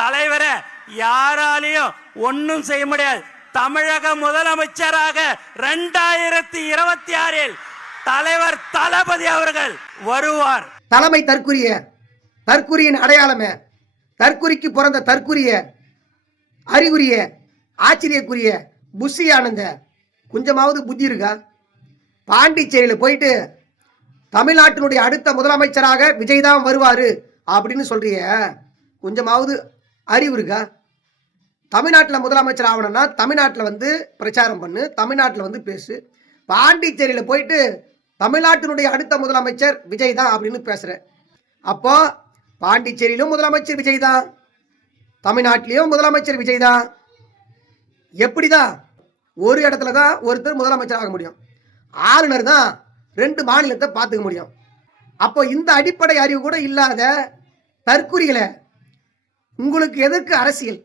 தலைவரை யாராலையும் ஒன்றும் செய்ய முடியாது. தமிழக முதலமைச்சராக ரெண்டாயிரத்தி இருபத்தி ஆறில் தலைவர் தளபதி அவர்கள் வருவார். தலைமை தற்குரிய தற்குறியின் அடையாளமே தற்குறிக்கு பிறந்த தற்குரிய அறிகுறிய ஆச்சரியக்குரிய புஷி ஆனந்த கொஞ்சமாவது புத்தி இருக்கா? பாண்டிச்சேரியில் போயிட்டு தமிழ்நாட்டினுடைய அடுத்த முதலமைச்சராக விஜய் தான் வருவார் அப்படின்னு சொல்றிய. கொஞ்சமாவது அறிவு இருக்கா? தமிழ்நாட்டில் முதலமைச்சர் ஆகணும்னா தமிழ்நாட்டில் வந்து பிரச்சாரம் பண்ணு தமிழ்நாட்டில் வந்து பேசு. பாண்டிச்சேரியில் போயிட்டு தமிழ்நாட்டினுடைய அடுத்த முதலமைச்சர் விஜய் தான் அப்படின்னு பேசுகிற அப்போ பாண்டிச்சேரியிலும் முதலமைச்சர் விஜய் தான் தமிழ்நாட்டிலையும் முதலமைச்சர் விஜய் தான் எப்படி தான் ஒரு இடத்துல தான் ஒருத்தர் முதலமைச்சர் ஆக முடியும். ஆளுநர் தான் ரெண்டு மாநிலத்தை பார்த்துக்க முடியும். அப்போ இந்த அடிப்படை அறிவு கூட இல்லாத தற்குறிகளை உங்களுக்கு எதற்கு அரசியல்?